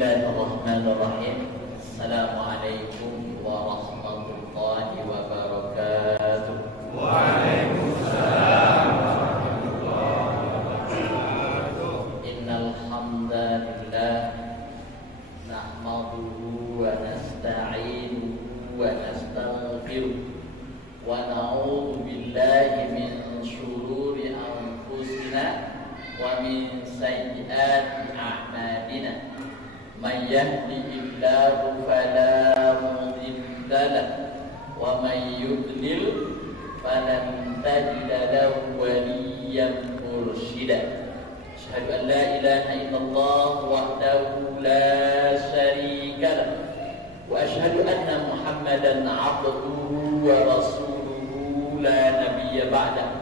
Bismillahirrahmanirrahim. Assalamualaikum warahmatullahi wabarakatuh. Waalaikumsalam warahmatullahi wabarakatuh. Innal hamdalillah nahmaduhu wa nasta'inuhu wa nastaghfiruh wa na'udzu billahi min shururi anfusina wa min sayyiati a'malina. Man yahdihillahu fala mudilla lahu wa man yudlil falan tajida lahu waliyyan mursyida. Asyhadu an la ilaha illallah wahdahu la syarika lahu wa asyhadu anna Muhammadan 'abduhu wa rasuluhu la nabiyya ba'dahu.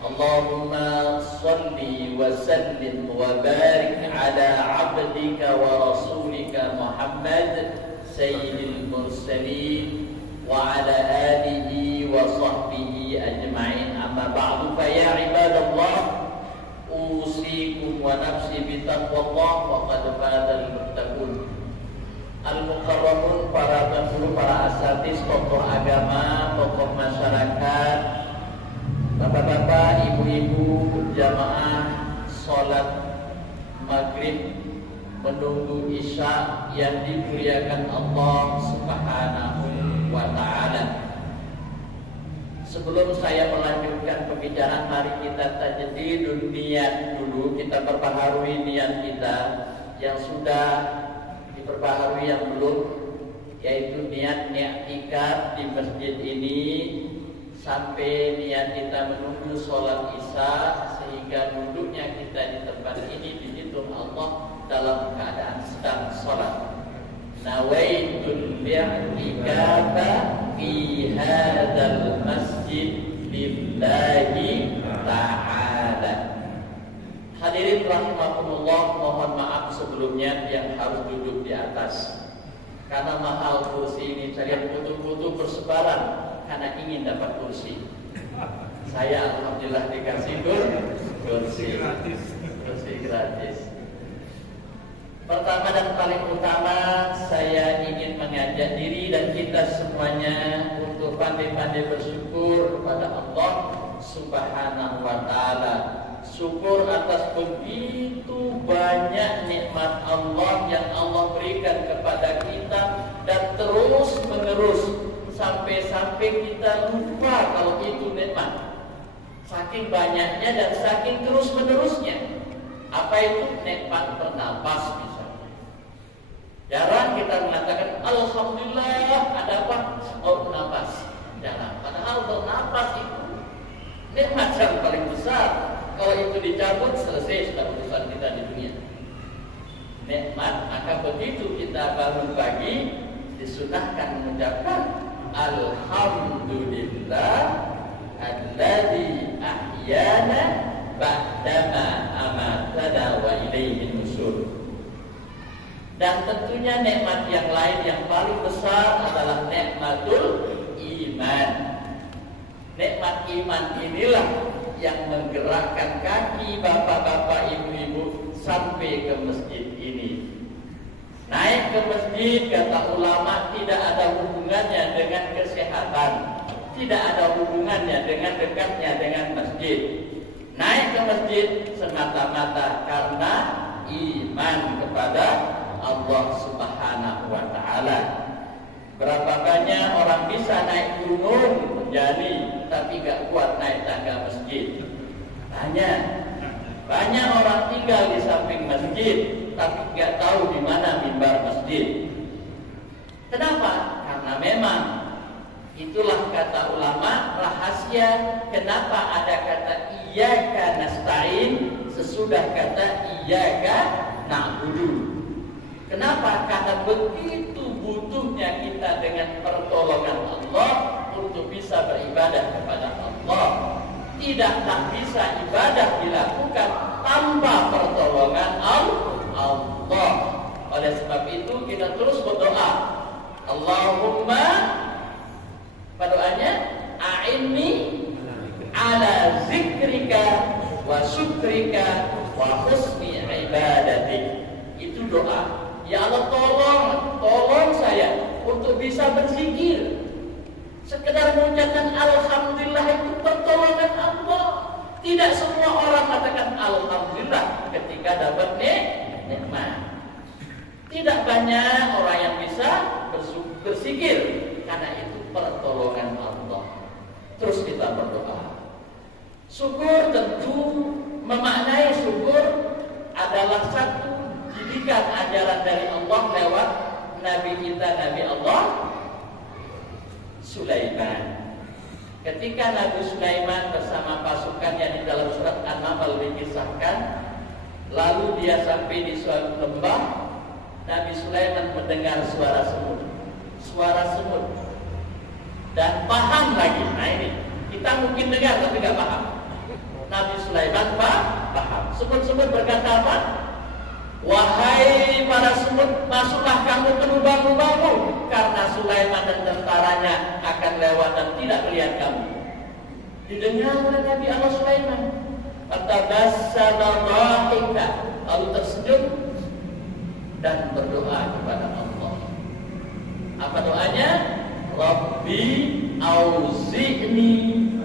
Allahumma salli wa sallim wa barik ala 'abdika wa rasulika Muhammad sayyidil mursalin wa ala alihi wa sahbihi ajma'in. Amma ba'du, fa ya ibadallah, usikum wa nafsi bi taqwallah wa qad fazal muttaqun. Al-mukarramun, para penghulu, para asatis, tokoh agama, tokoh masyarakat, bapak-bapak, ibu-ibu, jamaah sholat maghrib menunggu isya yang dimuliakan Allah Subhanahu wa ta'ala. Sebelum saya melanjutkan pembicaraan, mari kita tajdidun niat dulu. Kita perbaharui niat kita yang sudah diperbaharui, yang belum, yaitu niat i'tikaf di masjid ini sampai niat kita menunggu sholat isya, sehingga duduknya kita di tempat ini dihitung Allah dalam keadaan sedang sholat. Nawaitul i'tikafa fi hadzal masjid lillahi ta'ala. Hadirin rahimakumullah, mohon maaf sebelumnya yang harus duduk di atas, karena mahal kursi ini. Saya foto-foto bersebaran karena ingin dapat kursi. Saya alhamdulillah dikasih kursi gratis. Pertama dan paling utama, saya ingin mengajak diri dan kita semuanya untuk pandai-pandai bersyukur kepada Allah Subhanahu wa ta'ala. Syukur atas begitu banyak nikmat Allah yang Allah berikan kepada kita, dan terus menerus sampai kita lupa kalau itu nikmat. Saking banyaknya dan saking terus menerusnya. Apa itu? Nikmat bernapas misalnya. Jarang kita mengatakan alhamdulillah, ada apa? Oh, bernapas. Jarang. Padahal bernapas itu nikmat yang paling besar. Kalau itu dicabut, selesai sudah urusan kita di dunia. Nikmat, maka begitu kita bangun pagi, disunahkan mengucapkan alhamdulillah alladzi ahyana ba'dama amatana wa ilaihi nusyur. Dan tentunya nikmat yang lain yang paling besar adalah nikmatul iman. Nikmat iman inilah yang menggerakkan kaki bapak-bapak, ibu-ibu sampai ke masjid ini. Naik ke masjid, kata ulama, tidak ada hubungannya dengan kesehatan, tidak ada hubungannya dengan dekatnya dengan masjid. Naik ke masjid semata-mata karena iman kepada Allah Subhanahu wa ta'ala. Berapa banyak orang bisa naik gunung menjani, tapi gak kuat naik tangga masjid. Banyak orang tinggal di samping masjid, tapi gak tahu di mana mimbar masjid. Kenapa? Karena memang itulah kata ulama, rahasia kenapa ada kata iyyaka nasta'in sesudah kata iyyaka na'budu. Kenapa? Karena begitu butuhnya kita dengan pertolongan Allah untuk bisa beribadah kepada Allah. Tidaklah bisa ibadah dilakukan tanpa pertolongan Allah. Oleh sebab itu kita terus berdoa, Allahumma, doanya a'inni ala zikrika wa syukrika wa husni ibadatik. Itu doa Ya Allah tolong saya untuk bisa berzikir. Sekedar mengucapkan alhamdulillah itu pertolongan Allah. Tidak semua orang katakan alhamdulillah ketika dapat nikmat. Tidak banyak orang yang bisa berzikir karena itu pertolongan Allah. Terus kita berdoa. Syukur tentu memaknai syukur adalah satu didikan ajaran dari Allah lewat Nabi kita, Nabi Allah Sulaiman. Ketika Nabi Sulaiman bersama pasukannya di dalam surat An-Naml dikisahkan, lalu dia sampai di suatu lembah, Nabi Sulaiman mendengar suara semut, dan paham lagi. Nah ini kita mungkin dengar tapi nggak paham. Nabi Sulaiman paham. Semut-semut berkata apa? Wahai para semut, masuklah kamu ke lubang-lubangmu, karena Sulaiman dan tentaranya akan lewat dan tidak melihat kamu. Didengar oleh Nabi Allah Sulaiman. Fatabassama dhahika, lalu tersenyum dan berdoa kepada Allah. Apa doanya? Rabbi auzi'ni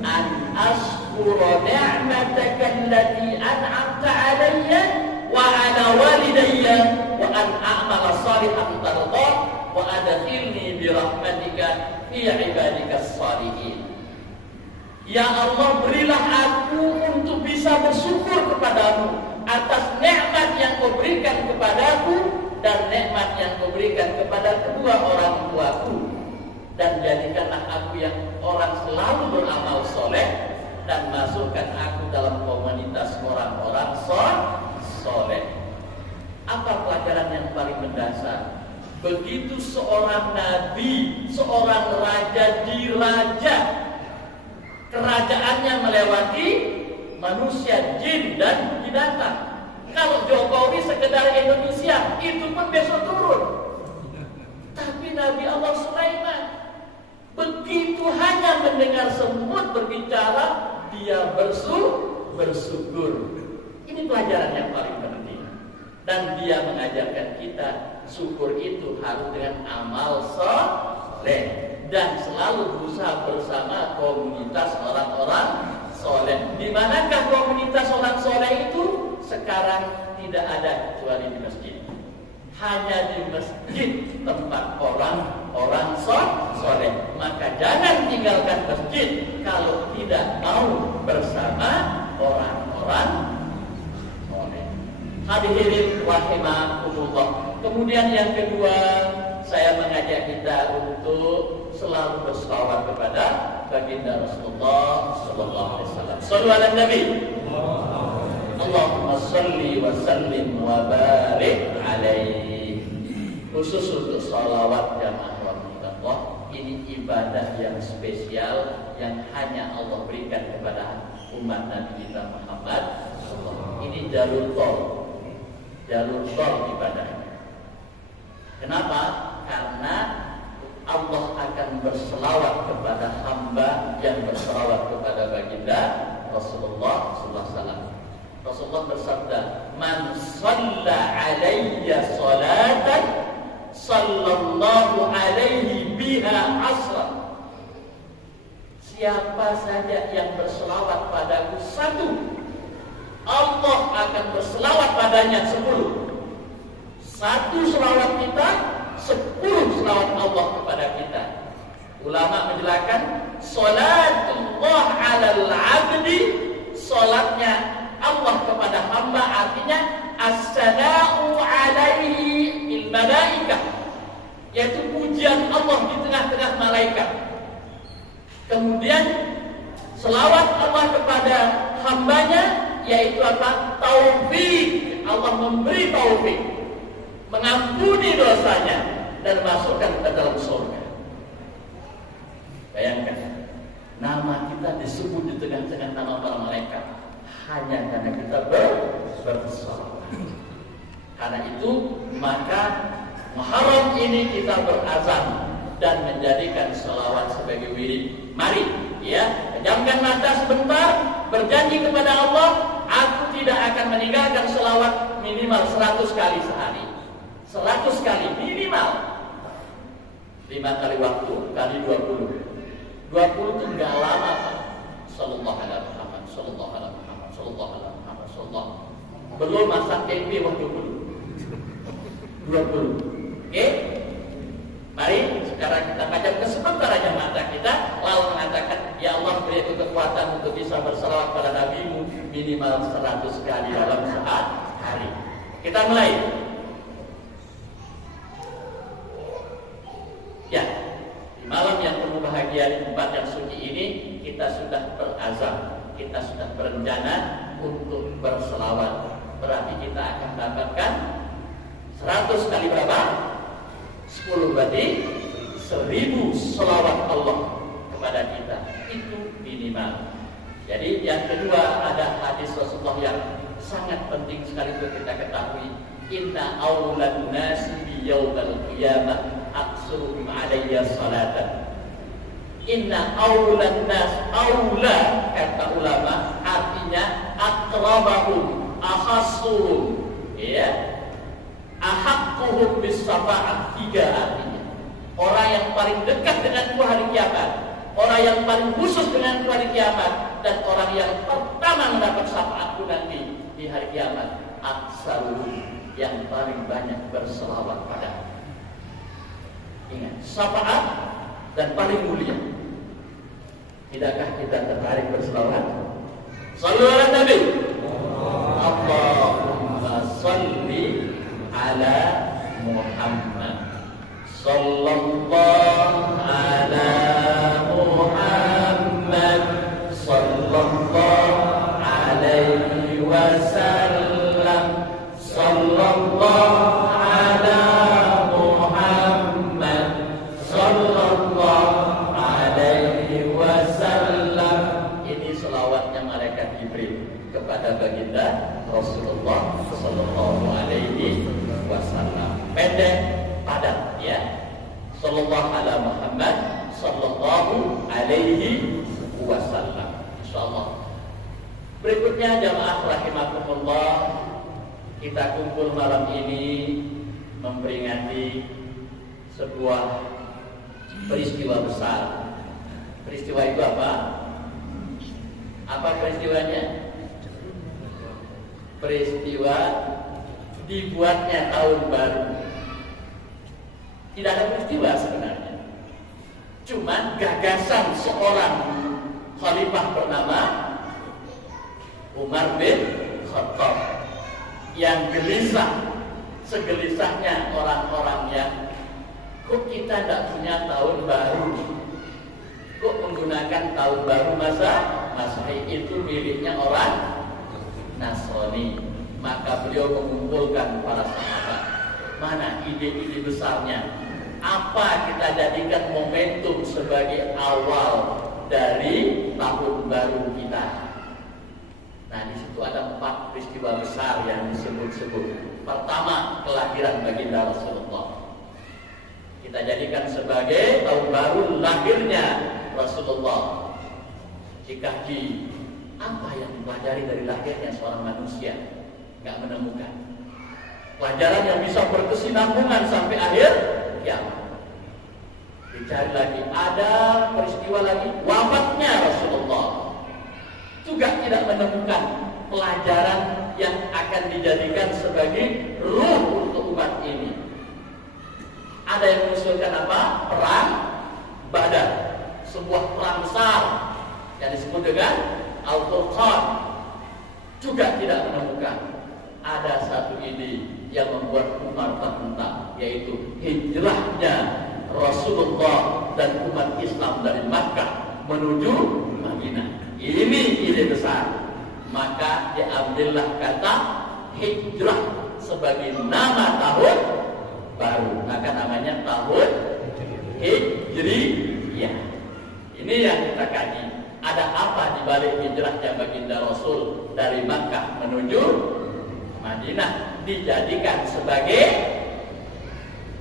an ashkura ni'mataka allati an'amta 'alayya wa 'ala walidayya wa an a'mala shalihan tardah wa adkhilni bi rahmatika fi 'ibadikas shalihin. Ya Allah, berilah aku untuk bisa bersyukur kepadamu atas nikmat yang kau berikan kepadaku dan nikmat yang kau berikan kepada kedua orang tuaku, dan jadikanlah aku yang orang selalu beramal soleh dan masukkan aku dalam komunitas orang-orang soleh. Apa pelajaran yang paling mendasar? Begitu seorang nabi, seorang raja diraja, kerajaannya melewati manusia, jin dan binatang. Kalau Jokowi sekedar Indonesia, itu pun besok turun. Tapi Nabi Allah Sulaiman begitu hanya mendengar semut berbicara, dia bersyukur. Ini pelajaran yang paling penting. Dan dia mengajarkan kita syukur itu harus dengan amal soleh dan selalu berusaha bersama komunitas orang-orang soleh. Di manakah komunitas orang soleh itu? Sekarang tidak ada kecuali di masjid. Hanya di masjid tempat orang-orang soleh. Maka jangan tinggalkan masjid kalau tidak mau bersama orang-orang soleh. Hadirin rahimakumullah. Kemudian yang kedua, saya mengajak kita untuk selalu berselawat kepada baginda Rasulullah sallallahu alaihi wasallam. Shallu ala Nabi. Allahumma shalli wa sallim wa barik alaihi. Khusus untuk salawat jamaah Rasulullah, ini ibadah yang spesial yang hanya Allah berikan kepada umat Nabi kita Muhammad. Ini jalur tol ibadahnya. Kenapa? Karena Allah akan berselawat kepada hamba yang berselawat kepada baginda Rasulullah sallallahu alaihi wasallam. Rasulullah bersabda, "Man shalla 'alayya salatan sallallahu alaihi biha asra." Siapa saja yang berselawat padaku satu, Allah akan berselawat padanya 10. Satu selawat kita, 10 selawat Allah kepada kita. Ulama menjelaskan, salatullah 'alal 'abdi, salatnya Allah kepada hamba artinya as-sana'u 'alaihi bil malaikah, yaitu pujian Allah di tengah-tengah malaikat. Kemudian selawat Allah kepada hambanya yaitu apa? Taufik. Allah memberi taufik, mengampuni dosanya dan masukkan ke dalam surga. Bayangkan, nama kita disebut di tengah-tengah nama para malaikat hanya karena kita berselawat. Karena itu maka Muharram ini kita berazam dan menjadikan selawat sebagai wirid. Mari ya, pejamkan mata sebentar, berjanji kepada Allah, aku tidak akan meninggalkan selawat minimal 100 kali sehari. 100 kali minimal. 5 kali waktu kali 20. 20 itu enggak lama, Pak. Sallallahu alaihi Muhammad, sallallahu alaihi Muhammad, sallallahu alaihi Muhammad, sallallahu. Belum masak tempe waktu dulu. 20. Oke? Mari sekarang kita pejamkan sebentar aja mata kita, lalu mengatakan, ya Allah beri aku kekuatan untuk bisa berselawat pada Nabi-Mu minimal 100 kali dalam sehari. Kita mulai. Ya, di malam yang penuh bahagia di tempat yang suci ini, kita sudah berazam, kita sudah berencana untuk berselawat. Berarti kita akan mendapatkan 100 kali berapa? 10 berarti 1000 selawat Allah kepada kita. Itu minimal. Jadi yang kedua, ada hadis Rasulullah yang sangat penting sekali untuk kita ketahui. Inna awlan nasi bi yaumal qiyamah aksuruhum alayya salatan. Inna awlan nas, awla kata ulama artinya akrabahum, akhassuhum, ya, ahaqquhum bis syafa'ah. 3 artinya. Orang yang paling dekat dengan hari kiamat, orang yang paling khusus dengan hari kiamat, dan orang yang pertama mendapat syafaatku nanti di hari kiamat, aksaruhum, yang paling banyak berselawat pada. Ingat, syafaat dan paling mulia. Tidakkah kita tertarik berselawat? Shallu ala Nabi. Allahumma shalli ala Muhammad. Sallallahu ala Muhammad. Sallallahu alaihi wasallam. Sallallahu ala Muhammad. Sallallahu alaihi wasallam. Ini selawatnya malaikat Jibril kepada baginda Rasulullah sallallahu alaihi wasallam. Pendek, padat, ya. Sallallahu ala Muhammad sallallahu alaihi wasallam. Insyaallah. Berikutnya jamaah rahimakumullah, kita kumpul malam ini memperingati sebuah peristiwa besar. Peristiwa itu apa? Apa peristiwanya? Peristiwa dibuatnya tahun baru. Tidak ada peristiwa sebenarnya. Cuma gagasan seorang khalifah bernama Umar bin Khattab yang gelisah, segelisahnya orang-orang yang kok kita tidak punya tahun baru, kok menggunakan tahun baru Masehi itu miliknya orang Nasrani. Maka beliau mengumpulkan para sahabat, mana ide-ide besarnya, apa kita jadikan momentum sebagai awal dari tahun baru kita. Nah, di situ ada 4 peristiwa besar yang disebut-sebut. Pertama, kelahiran baginda Rasulullah. Kita jadikan sebagai tahun baru lahirnya Rasulullah. Dikaji apa yang dipelajari dari lahirnya seorang manusia, nggak menemukan pelajaran yang bisa berkesinambungan sampai akhir kiamat. Dicari lagi, ada peristiwa lagi wafatnya Rasulullah, juga tidak menemukan pelajaran yang akan dijadikan sebagai ruh untuk umat ini. Ada yang mengusulkan apa? Perang Badar, sebuah perang besar yang disebut dengan Al-Furqan, juga tidak menemukan. Ada satu ide yang membuat Umar terhentak, yaitu hijrahnya Rasulullah dan umat Islam dari Makkah menuju Madinah. Ini ide besar. Maka diambillah kata hijrah sebagai nama tahun baru. Maka namanya tahun Hijriyah. Ini yang kita kaji. Ada apa di balik hijrahnya baginda Rasul dari Makkah menuju Madinah, dijadikan sebagai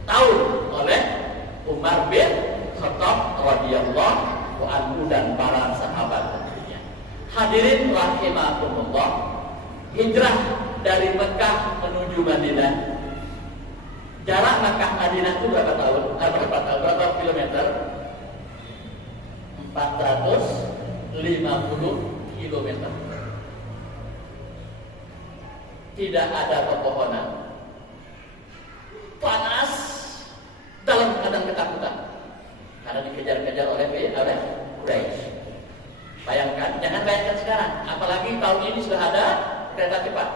tahun oleh Umar bin Khattab radhiyallahu anhu dan para sahabat tentunya. Hadirin rahimakumullah, hijrah dari Mekah menuju Madinah Jarak Makkah Madinah itu berapa kilometer? 450 kilometer. Tidak ada pepohonan. Panas, dalam keadaan ketakutan karena dikejar-kejar oleh Quraisy. Bayangkan, jangan bayangkan sekarang, apalagi tahun ini sudah ada kereta cepat.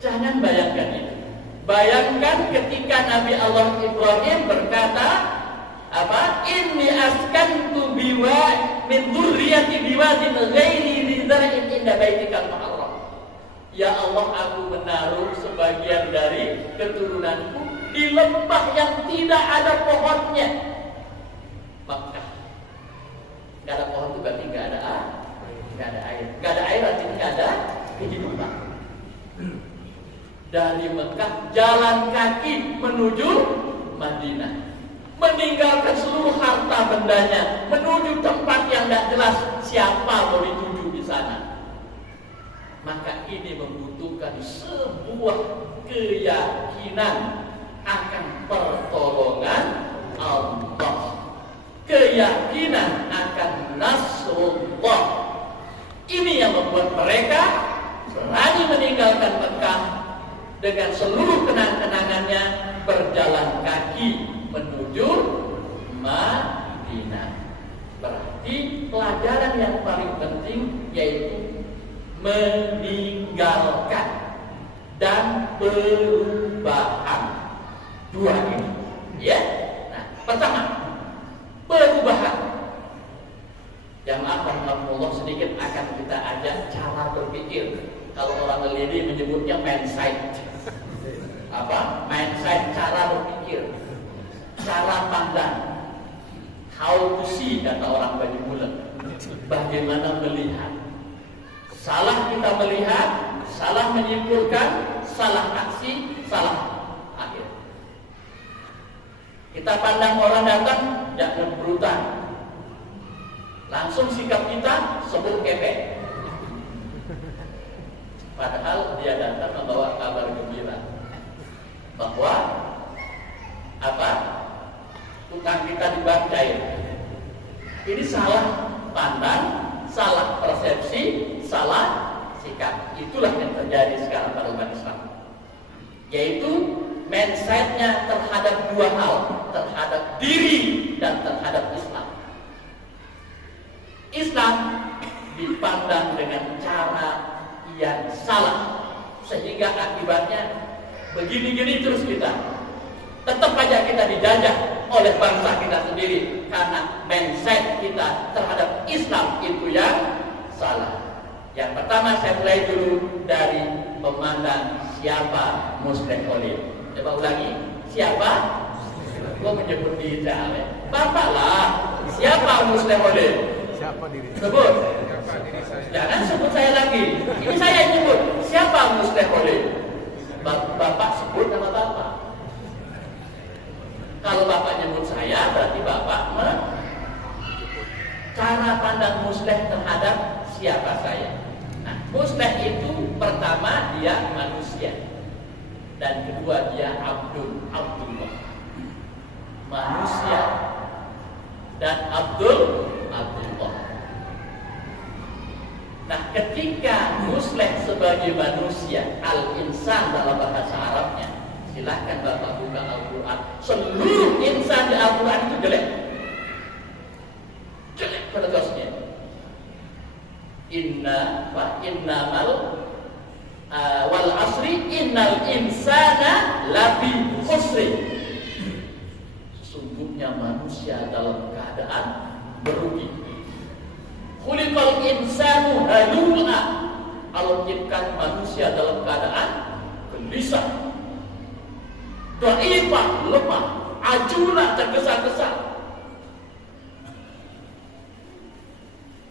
Jangan bayangkan itu. Bayangkan ketika Nabi Allah Ibrahim berkata, Inni askantu biwa min dzurriyyati biwadin ghairi dzi zar'in inda baitikal muharram. Ya Allah, aku menaruh sebagian dari keturunanku di lembah yang tidak ada pohonnya. Makkah. Gak ada pohon itu berarti gak ada air. Gak ada air artinya gak ada kehidupan. Dari Mekah jalan kaki menuju Madinah, meninggalkan seluruh harta bendanya, menuju tempat yang tidak jelas siapa mau dituju di sana. Maka ini membutuhkan sebuah keyakinan akan pertolongan Allah, keyakinan akan nasrullah. Ini yang membuat mereka berani meninggalkan Mekah dengan seluruh kenang-kenangannya, berjalan kaki menuju Madinah. Berarti pelajaran yang paling penting yaitu meninggalkan dan perubahan. Dua ini, ya. Nah, pertama, perubahan. Jamaah rahimahullah, sedikit akan kita ajak cara berpikir. Kalau orang lelaki menyebutnya mindset. Mindset, cara berpikir, cara pandang. How to see, kata orang Bani Bulan. Bagaimana melihat? Salah kita melihat, salah menyimpulkan, salah aksi, salah akhir. Kita pandang orang datang, jangan brutal. Langsung sikap kita sebut kepek. Padahal dia datang membawa kabar gembira bahwa utang kita dibantai. Ini salah pandang, salah persepsi, salah sikap. Itulah yang terjadi sekarang pada umat Islam, yaitu mindsetnya terhadap dua hal, terhadap diri dan terhadap Islam. Islam dipandang dengan cara yang salah, sehingga akibatnya begini-gini terus kita. Tetap aja kita dijajah oleh bangsa kita sendiri karena mindset kita terhadap Islam itu yang salah. Yang pertama, saya mulai dulu dari memandang siapa Muslim Khalil. Coba ulangi, siapa? Gua menyebut diri saya. Bapak lah, siapa Muslim Khalil? Siapa diri? Sebut. Siapa diri saya? Jangan sebut saya lagi. Ini saya yang nyebut. Siapa Muslim Khalil? Bapak sebut nama bapak. Kalau bapak nyebut saya, berarti bapak cara pandang Muslim terhadap siapa saya. Nah, Muslim itu pertama dia manusia, dan kedua dia Abdullah. Manusia dan Abdullah. Nah, ketika Muslim sebagai manusia, al-insan dalam bahasa Arabnya, silahkan bapak buka Al-Quran. Seluruh insan di Al-Quran itu jelek. Jelek penegasnya. Innamal wal asri innal insana lafi khusri. Sesungguhnya manusia dalam keadaan merugi. Khuliqal insanu halu'a. Allah ciptakan manusia dalam keadaan gelisah, dhaifah, lemah, ajuna, tergesa-gesa.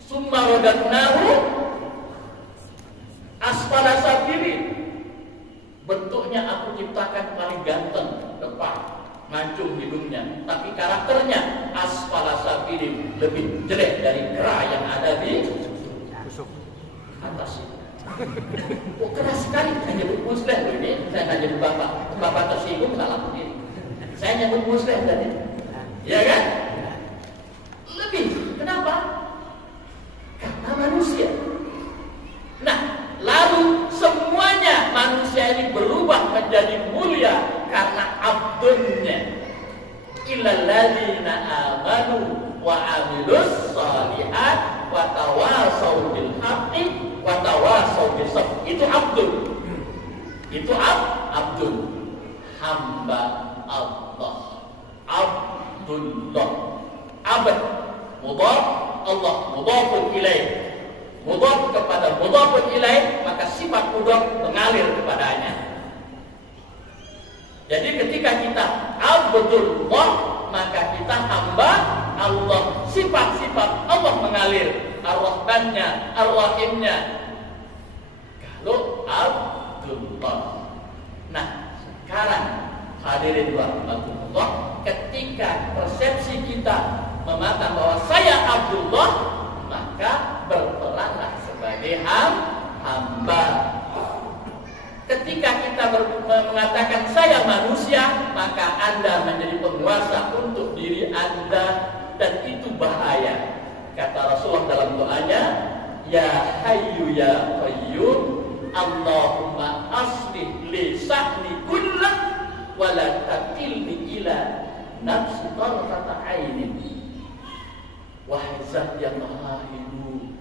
Summa wadatnahu asfala safilin. Bentuknya aku ciptakan paling ganteng, depan, mancung hidungnya, tapi karakternya asfala safilin, lebih jelek dari kera yang ada di atas. Oh, keras sekali saya nyebut muslim ini. Saya nggak nyebut bapak. Bapak tersinggung salah sendiri. Saya nyebut muslim tadi. Ya kan? Lebih. Kenapa? Karena manusia. Nah, lalu semuanya manusia ini berubah menjadi mulia karena abdunnya. Illal ladzina amanu wa 'amilus shalihat wa tawassaw bil haqqi wa tawassaw bis sabr. Itu abdun. Itu abdun. Hamba Allah. Abdullah. Abd. Mudhaf Allah. Mudhafun ilaih. Mudhaf kepada mudhafun ilaih, maka sifat mudhaf mengalir kepadanya. Jadi ketika kita Abdullah, maka kita hamba Allah. Sifat-sifat Allah mengalir, Ar-Rahmannya, Ar-Rahimnya. Kalau Abdullah. Nah, sekarang hadirin rahmatullah, ketika persepsi kita memandang bahwa saya Abdullah, maka berperanlah sebagai hamba. Ketika kita mengatakan saya manusia, maka Anda menjadi penguasa untuk diri Anda, dan itu bahaya. Kata Rasulullah dalam doanya, Ya Hayyu Ya Qayyum, Allahumma aslih li sa'ni kullah wa la takilni ila nafsi tarfata ainin. Wahai Zat yang Maha Hidup,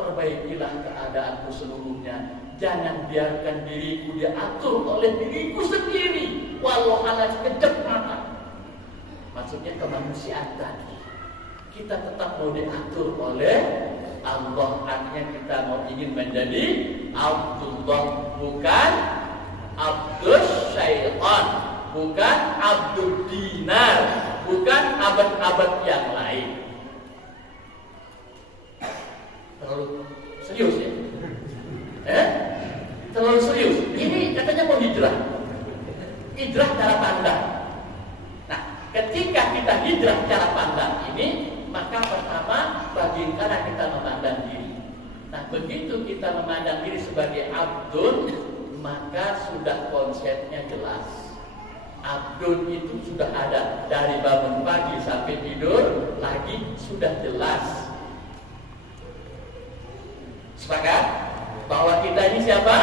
perbaikilah keadaanku seluruhnya. Jangan biarkan diriku diatur oleh diriku sendiri, walau ala sekejap mata. Maksudnya kemanusiaan tadi. Kita tetap mau diatur oleh Allah. Artinya kita mau ingin menjadi Abdullah, bukan Abdus Syaitan, bukan Abdul Dinar, bukan abad-abad yang lain. Terlalu serius ya? Terlalu serius. Ini katanya mau hijrah. Hijrah cara pandang. Nah, ketika kita hijrah cara pandang ini, maka pertama bagaimana kita memandang diri. Nah, begitu kita memandang diri sebagai abdun, maka sudah konsepnya jelas. Abdun itu sudah ada dari bangun pagi sampai tidur lagi, sudah jelas. Sepakat bahwa kita ini siapa?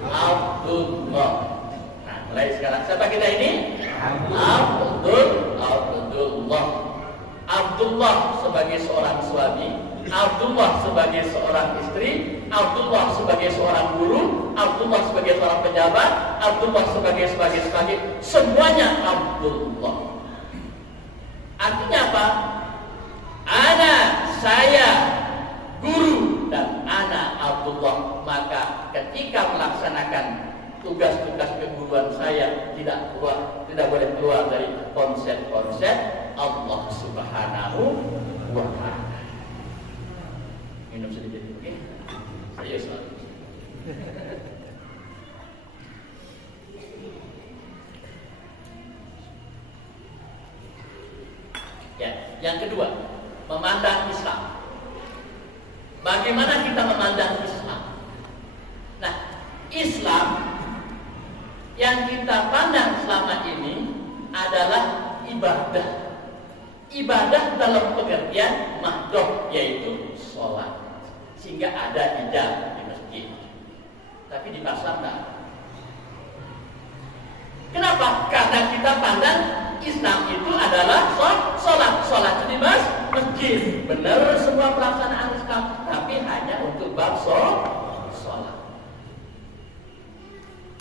Abdullah. Nah, mulai sekarang siapa kita ini? Abdullah. Abdullah sebagai seorang suami, Abdullah sebagai seorang istri, Abdullah sebagai seorang guru, Abdullah sebagai seorang pejabat, Abdullah sebagai semuanya Abdullah. Artinya apa? Ana, saya, guru, dan ana Abdullah. Maka ketika melaksanakan tugas-tugas keguruan saya tidak boleh keluar dari konsep-konsep Allah Subhanahu wa Ta'ala. Minum sedikit, oke? Saya selalu. Ya, yang kedua, memandang Islam. Bagaimana kita memandang Islam? Nah, Islam yang kita pandang selama ini adalah ibadah. Ibadah dalam pengertian mahdoh, yaitu sholat. Sehingga ada hijab di masjid. Tapi di pasar enggak. Kenapa? Karena kita pandang Islam itu adalah sholat. Sholat di masjid. Benar semua pelaksanaan Islam, tapi hanya untuk bab sholat.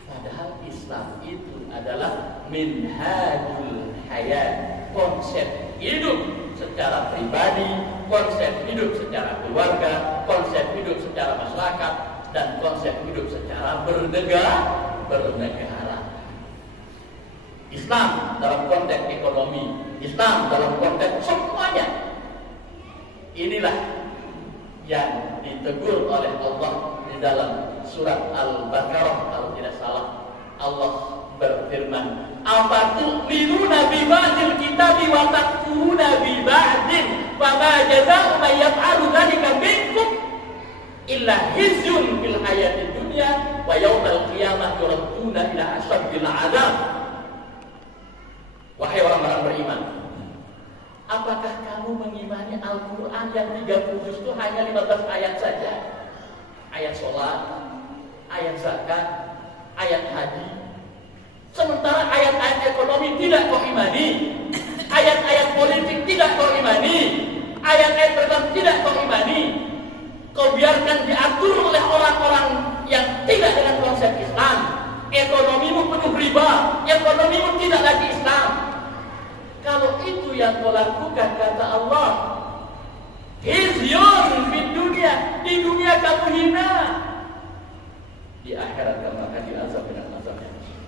Padahal Islam itu adalah minhajul hayat, konsep hidup secara pribadi, konsep hidup secara keluarga, konsep hidup secara masyarakat, dan konsep hidup secara bernegara. Islam dalam konteks ekonomi, Islam dalam konteks semuanya. Inilah yang ditegur oleh Allah di dalam surat Al-Baqarah kalau tidak salah. Allah berfirman, "Afatu'minuna bi ba'dil kitabi wa takfuruna bi ba'din, fa ma jazaa'u man yaf'alu dzalika minkum illa hizyun fil hayatid dunya wa yaumal qiyamah yuradduna ila asyaddil adzab. Wahai orang-orang beriman, apakah kamu mengimani Al-Quran yang 30 juz itu hanya 15 ayat saja? Ayat sholat, ayat zakat, ayat haji. Sementara ayat-ayat ekonomi tidak kau imani, ayat-ayat politik tidak kau imani, ayat-ayat berbang tidak kau imani. Kau biarkan diatur oleh orang-orang yang tidak dengan konsep Islam. Ekonomimu penuh riba, ekonomimu tidak lagi Islam. Kalau itu yang kau lakukan, kata Allah, hizyun fid dunya, di dunia kamu hina, di akhirat kamu akan diazab dengan azab yang besar.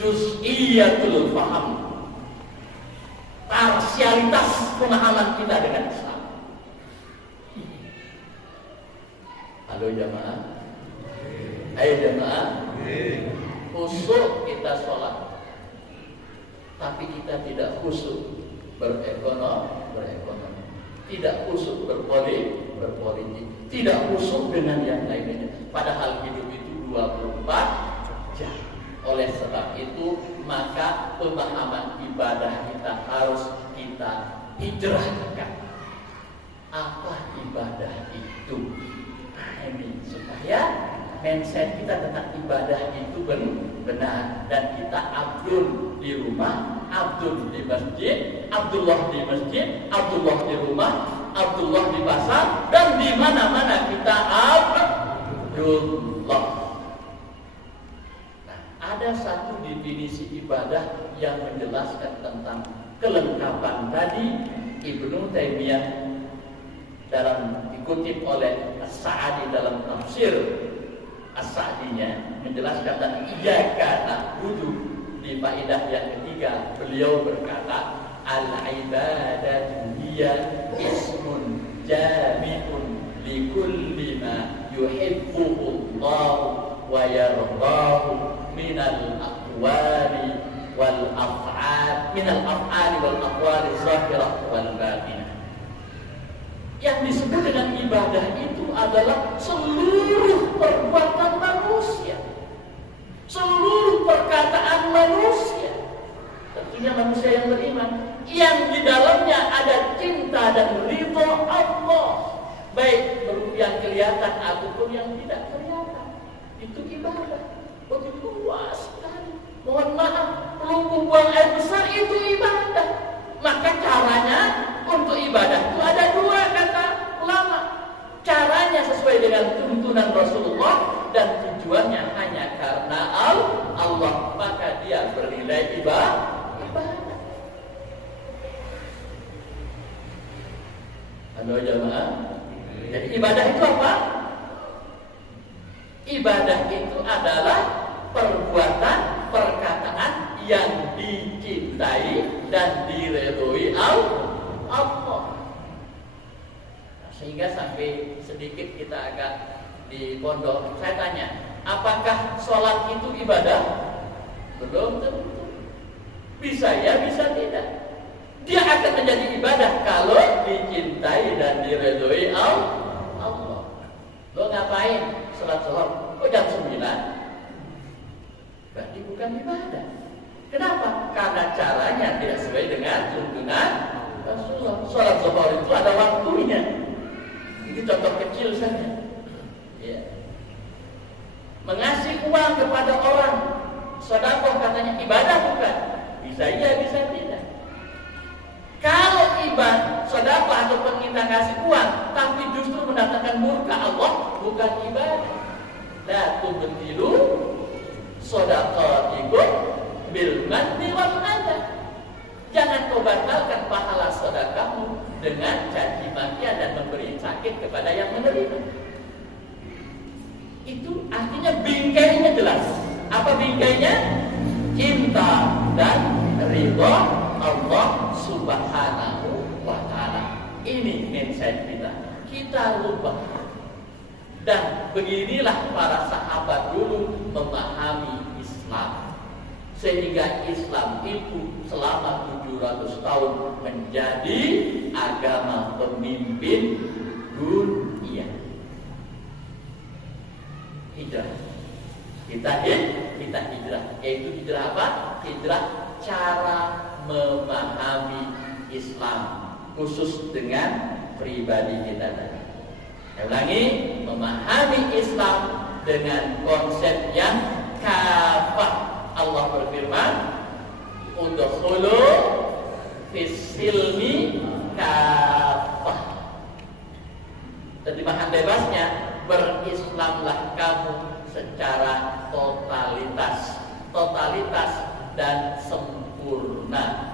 Juz'iyatul faham, parsialitas pemahaman kita dengan Islam. Halo jamaah, ayo jamaah, khusyuk kita sholat, tapi kita tidak khusyuk berekonomi, tidak khusyuk berpolitik, tidak khusyuk dengan yang lainnya. Padahal hidup itu 24 jam. Oleh sebab itu, maka pemahaman ibadah kita harus kita hijrahkan. Apa ibadah itu? Ini supaya mindset kita tentang ibadah itu benar, dan kita abdul di rumah, abdul di masjid, Abdullah di masjid, Abdullah di rumah, Abdullah di pasar, dan di mana-mana kita Abdullah. Nah, ada satu definisi ibadah yang menjelaskan tentang kelengkapan tadi. Ibnu Taimiyah dalam dikutip oleh As-Sa'di dalam tafsir As-Sa'dinya menjelaskan tentang iyyaka na'budu. Di faedah yang ketiga beliau berkata, al-ibadatu hiya ismun jami'un li kulli ma yuhibbuhu Allah wa yardahu minal aqwali wal af'al, minal af'ali wal aqwali zahirah wal batinah. Yang disebut dengan ibadah itu adalah seluruh perbuatan manusia, seluruh perkataan manusia, tentunya manusia yang beriman, yang di dalamnya ada cinta dan ridho Allah, baik berupa yang kelihatan ataupun yang tidak kelihatan. Itu ibadah. Begitu luas sekali. Mohon maaf, pelumpuh buang air besar itu ibadah. Maka caranya untuk ibadah itu ada dua, kata ulama. Caranya sesuai dengan tuntunan Rasulullah, dan tujuannya hanya karena Allah, maka dia bernilai ibadah. Halo jamaah. Jadi ibadah itu apa? Ibadah itu adalah perbuatan, perkataan yang dicintai dan diridhoi Allah. Sehingga sampai sedikit kita agak di pondok, saya tanya, apakah sholat itu ibadah? Belum tentu. Bisa ya, bisa tidak. Dia akan menjadi ibadah kalau dicintai dan diridhoi Allah. Lo ngapain sholat zuhur? Kok jam 9? Berarti bukan ibadah. Kenapa? Karena caranya tidak sesuai dengan tuntunan Rasulullah. Sholat zuhur itu ada waktunya. Ini contoh kecil saja. Ya. Mengasih uang kepada orang, sedekah katanya ibadah bukan? Bisa iya, bisa tidak. Kalau ibadah sedekah ataupun minta kasih uang, tapi justru mendatangkan murka Allah, bukan ibadah. La tubtilu shadaqatikum bil manni wal adha. Jangan kau batalkan pahala sedekahmu dengan caci makian dan memberi sakit kepada yang menerima. Itu artinya bingkainya jelas. Apa bingkainya? Cinta dan ridha Allah Subhanahu wa ta'ala. Ini mindset kita. Kita rubah. Dan beginilah para sahabat dulu memahami Islam. Sehingga Islam itu selama 700 tahun menjadi agama pemimpin dunia. kita hijrah. Yaitu hijrah apa? Hijrah cara memahami Islam, khusus dengan pribadi kita tadi. Saya ulangi, memahami Islam dengan konsep yang kafah. Allah berfirman, udkhulu fis-silmi kafah. Terjemahan bebasnya, berislamlah kamu secara totalitas dan sempurna.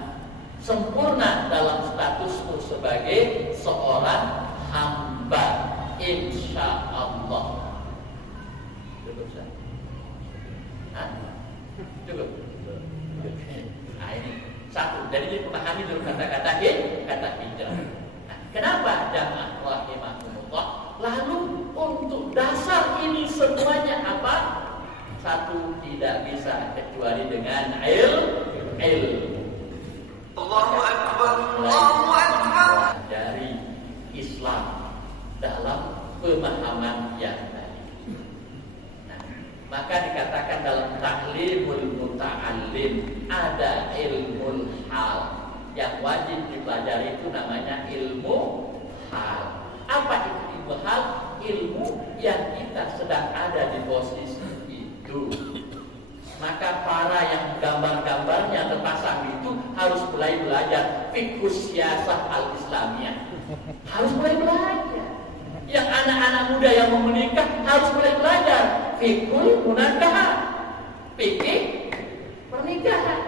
Sempurna dalam statusmu sebagai seorang hamba, insya Allah. Cukup saya? Cukup. Nah ini satu. Jadi pahami dulu kata-kata hijrah. Nah, kenapa jamaah rahimahumullah? Lalu untuk dasar ini semuanya apa? Satu, tidak bisa kecuali dengan ilmu. Allahu Akbar, Allahu Akbar. Dari Islam dalam pemahaman yang tadi. Nah, maka dikatakan dalam taklimul muta'allim ada ilmu hal yang wajib dipelajari, itu namanya ilmu hal. Apa itu ilmu hal? Ilmu yang kita sedang ada di posisi itu. Maka para yang gambar-gambarnya terpasang itu harus mulai belajar fiqhus siyasah al-islamiyah. Harus mulai belajar. Yang anak-anak muda yang mau menikah harus mulai belajar fiqhul munakahat, fikih pernikahan.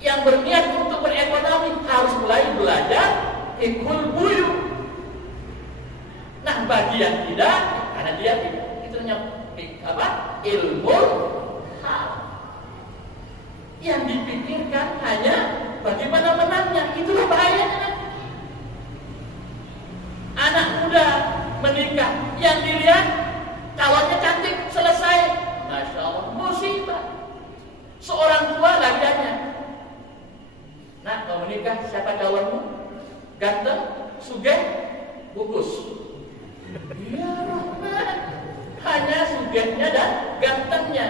Yang berniat untuk berekonomi harus mulai belajar fiqhul buyut. Nah, bagi yang tidak, karena dia itu apa? Ilmu hal. Yang dipikirkan hanya bagaimana menangnya. Itulah bahayanya. Anak muda menikah, yang dilihat calonnya cantik, selesai. Masya Allah, musibah. Seorang tua lagi-lagi. Nah, mau menikah, siapa calonmu? Ganteng, sugih, bungkus. Ya Rahman, hanya sugihnya dan gantengnya.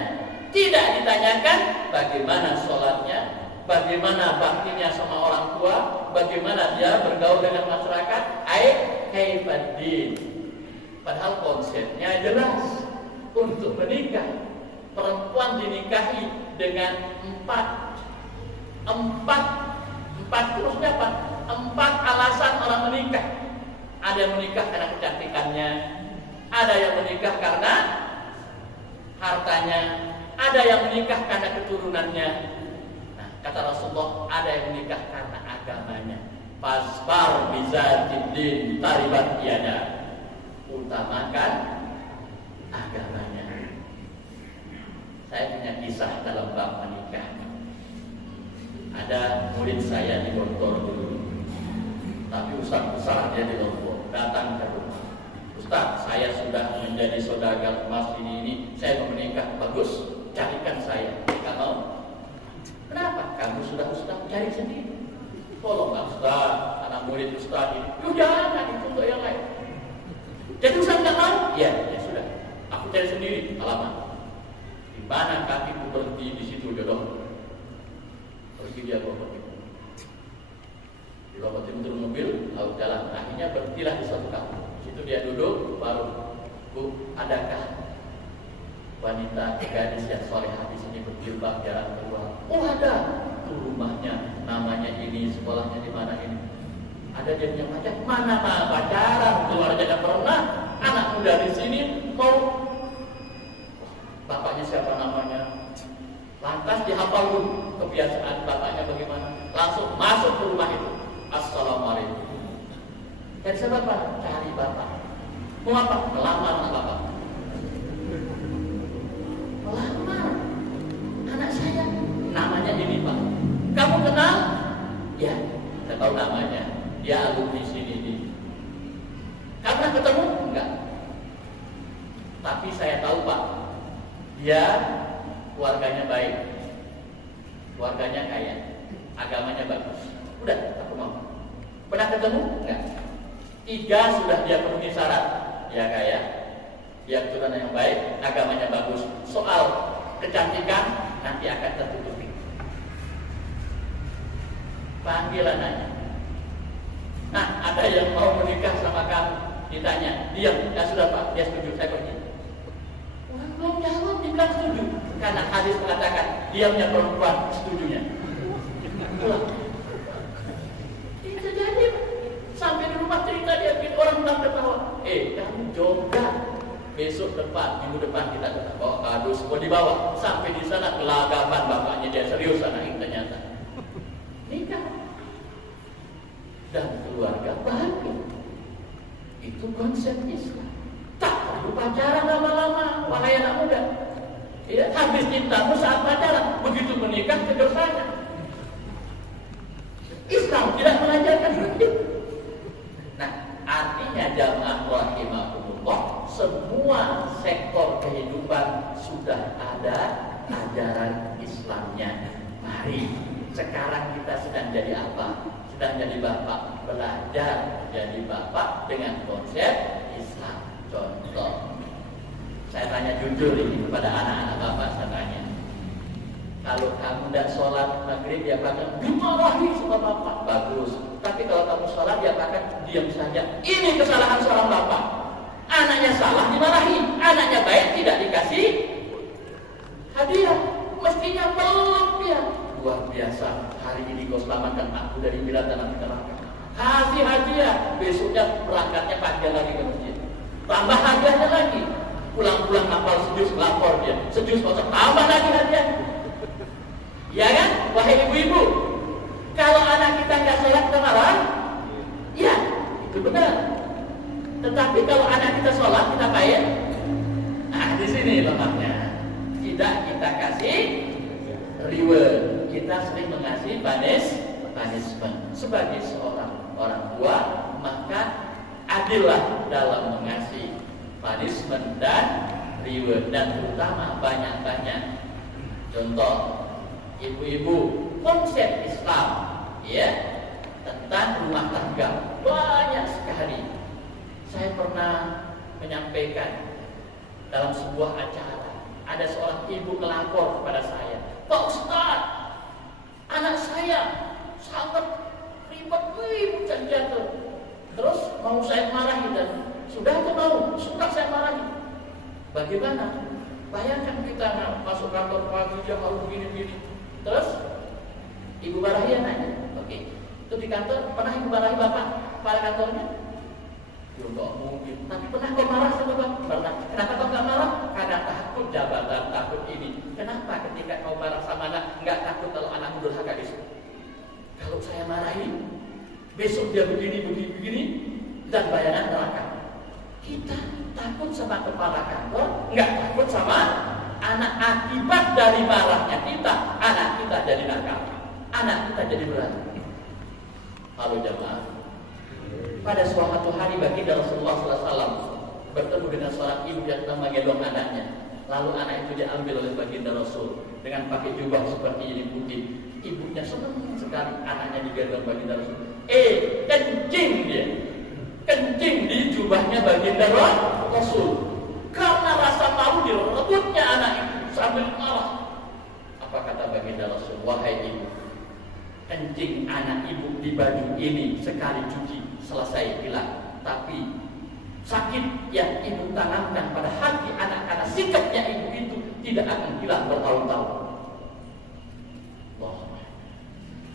Tidak ditanyakan bagaimana sholatnya, bagaimana baktinya sama orang tua, bagaimana dia bergaul dengan masyarakat. Kaifaddin. Padahal konsepnya jelas. Untuk menikah, perempuan dinikahi dengan empat terusnya apa? 4 alasan orang menikah. Ada yang menikah karena kecantikannya, ada yang menikah karena hartanya, ada yang menikah karena keturunannya. Nah, kata Rasulullah, ada yang menikah karena agamanya. Fasfar bizatiddin taribat yada. Utamakan agamanya. Saya punya kisah dalam bab menikah. Ada murid saya di Gontor dulu, tapi ustaz besar dia di Lombok, datang ke rumah. Ustaz, saya sudah menjadi saudagar emas ini, saya mau menikah. Bagus, carikan saya. Tidak mau. Kenapa? Kamu sudah ustaz, cari sendiri. Tolonglah ustaz, anak murid ustaz ini. Jangan, itu untuk yang lain. Jadi ustaz tidak mau? Ya sudah. Aku cari sendiri. Alamat. Di mana kakiku berhenti, di situ jodoh. Pergi dia bawa timur. Di bawa timur turun mobil, lalu jalan. Akhirnya berhentilah di suatu kampung. Di situ dia duduk, baru, Bu, adakah wanita gadis yang solehah di sini berjilbab jarang keluar? Oh ada. Itu rumahnya, namanya ini, sekolahnya di mana ini. Ada dia punya pacar, mana pacaran, keluar aja tidak pernah. Anak muda di sini mau, bapaknya siapa namanya? Lantas dihafal dulu kebiasaan bapaknya bagaimana. Langsung masuk ke rumah itu. Assalamualaikum. Jadi saya bapak, cari bapak. Mau apa? Melamar anak bapak. Melamar anak saya. Namanya ini Pak. Kamu kenal? Ya, saya tahu namanya. Dia alumni sini ini. Karena ketemu? Enggak. Tapi saya tahu Pak, dia keluarganya baik, keluarganya kaya, agamanya bagus. Udah, aku mau. Pernah ketemu? Enggak. 3 sudah dia penuhi syarat. Dia kaya, Dia keturunan yang baik, agamanya bagus. Soal kecantikan nanti akan tertutupi. Panggil anaknya. Nah, ada yang mau menikah sama kamu, ditanya, diam, ya sudah Pak, dia setuju, saya pergi. Orang belum jawab, dia bilang setuju. Karena hadis mengatakan, diamnya perempuan, setujunya. Pulang. Itu jadi, sampai di rumah cerita dia, orang bilang ketawa. Kamu jomblo. Besok depan, minggu depan kita bawa kardus, mau dibawa. Sampai di sana gelagapan bapaknya, dia serius anak ini ternyata. Nikah. Dan keluarga bahagia. Itu konsep Islam. Tak perlu pacaran lama-lama, wahai anak muda. Ya, habis cintamu saat pacaran, begitu menikah tegur saja. Islam tidak mengajarkan begitu. Nah, artinya jamaah rahimahumullah, semua sektor kehidupan sudah ada ajaran Islamnya. Mari, sekarang kita sedang jadi apa? Sedang jadi bapak, belajar jadi bapak dengan konsep Islam. Contoh, saya tanya jujur ini kepada anak-anak bapak, saya tanya, kalau kamu tidak sholat maghrib, dia akan dimarahi sama bapak. Bagus. Tapi kalau kamu sholat, dia akan diam saja. Ini kesalahan seorang bapak. Anaknya salah dimarahi, anaknya baik tidak dikasih hadiah. Mestinya peluk dia. Luar biasa, hari ini kau selamatkan aku dari neraka dan api neraka. Kasih hadiah, besoknya berangkatnya panjang lagi ke masjid. Tambah hadiahnya lagi. Pulang-pulang hafal sejus, lapor dia. Sejus kosong, tambah lagi hadiah. Ya kan, wahai ibu-ibu, kalau anak kita nggak sholat kita marah? Ya, itu benar. Tetapi kalau anak kita sholat kita payah. Nah, di sini lemaknya. Tidak kita kasih reward. Kita sering mengasih punishment. Sebagai seorang orang tua, maka adillah dalam mengasih punishment dan reward, dan terutama banyak-banyak. Contoh, ibu-ibu, konsep Islam ya tentang rumah tangga banyak sekali. Saya pernah menyampaikan dalam sebuah acara, ada seorang ibu melapor kepada saya, Pak Ustaz, anak saya sangat ribet dan jatuh. Terus mau saya marahi, dan sudah saya marahi. Bagaimana? Bayangkan kita masuk kantor pagi dia harus begini-begini. Terus ibu marahi anaknya. Oke. Itu di kantor pernah ibu marahi bapak kepala kantornya? Ya enggak mungkin. Tapi pernah kau marah sama bapak? Pernah. Kenapa kau enggak marah? Karena takut jabatan, takut ini. Kenapa ketika kau marah sama anak enggak takut kalau anakmu durhaka besok? Kalau saya marahi, besok dia begini dan bayangan neraka. Kita takut sama kepala kantor, enggak takut sama anak. Akibat dari marahnya kita, anak kita jadi nakal, anak kita jadi berat. Halo jamaah, pada suatu hari baginda Rasulullah SAW bertemu dengan seorang ibu yang sedang menggendong anaknya. Lalu anak itu diambil oleh baginda Rasul dengan pakai jubah seperti ini putih. Ibunya senang sekali anaknya digendong baginda Rasul. Kencing dia, kencing di jubahnya baginda Rasul. Karena rasa malu direbutnya anak itu sambil marah. Apa kata baginda Rasul? Wahai ibu, kencing anak ibu di baju ini sekali cuci selesai hilang. Tapi sakit yang ibu tanamkan pada hati anak karena sikapnya ibu itu tidak akan hilang bertahun-tahun.